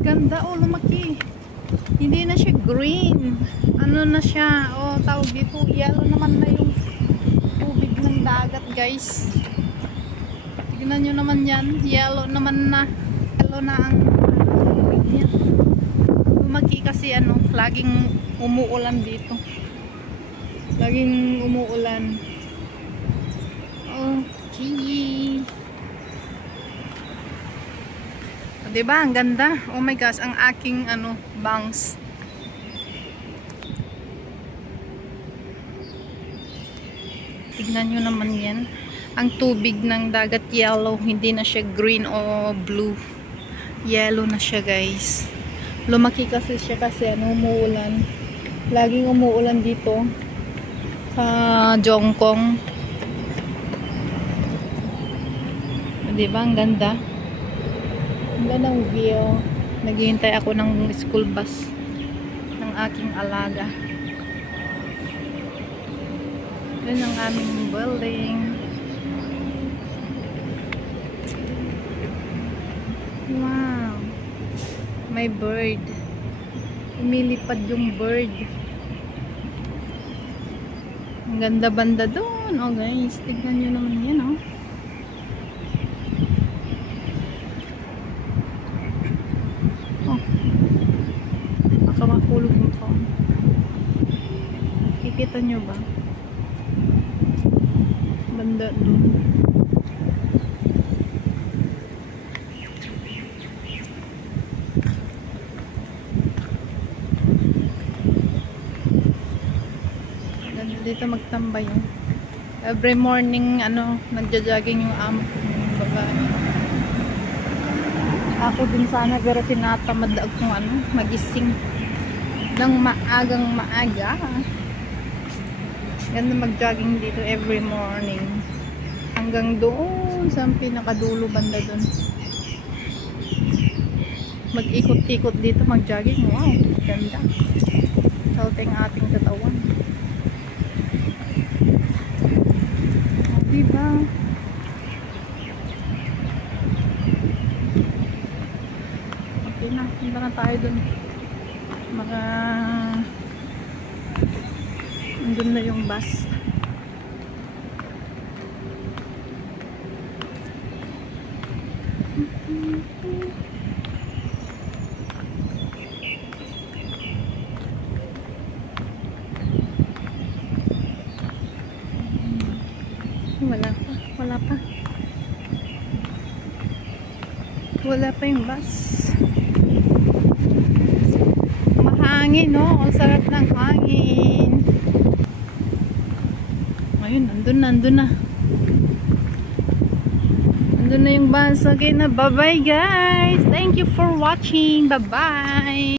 Ganda, oh, lumaki. Hindi na siya green. Ano na siya? Oh, tawag dito. Yellow naman na yung tubig ng dagat, guys. Tignan nyo naman yan. Yellow naman na. Yellow na ang tubig niya. Lumaki kasi ano, laging umuulan dito. Laging umuulan. Okay. Diba? Ang ganda. Oh my gosh, ang aking ano, bangs. Tignan nyo naman yan. Ang tubig ng dagat yellow, hindi na siya green o blue. Yellow na siya, guys. Lumaki kasi siya kasi ano, umuulan. Laging umuulan dito sa Jongkong. Diba? Ang ganda. Ang ganda ng view. Naghihintay ako ng school bus ng aking alaga. Yun ang aming building. Wow. May bird. Umilipad yung bird. Ang ganda banda doon. Oh guys, tignan nyo naman yan, oh. Baka makulog yung phone. Kikita nyo ba? Banda doon. Ganda dito magtambay yun. Every morning ano, nagja-jogging yung babae. Ako din sana pero tinatamad akong ano, magising ng maagang maaga. Ganda mag-jogging dito every morning. Hanggang doon sa pinakadulo banda doon. Mag-ikot-ikot dito mag-jogging. Wow, ganda. Salting ating katawan. Diba? Okay na, punta na tayo dun. Andun na yung bus. Wala pa yung bus. Mahangin, no? Ang sarap ng hangin. Ayun, andun na. Andun na yung bus. Okay na, bye-bye guys. Thank you for watching. Bye-bye.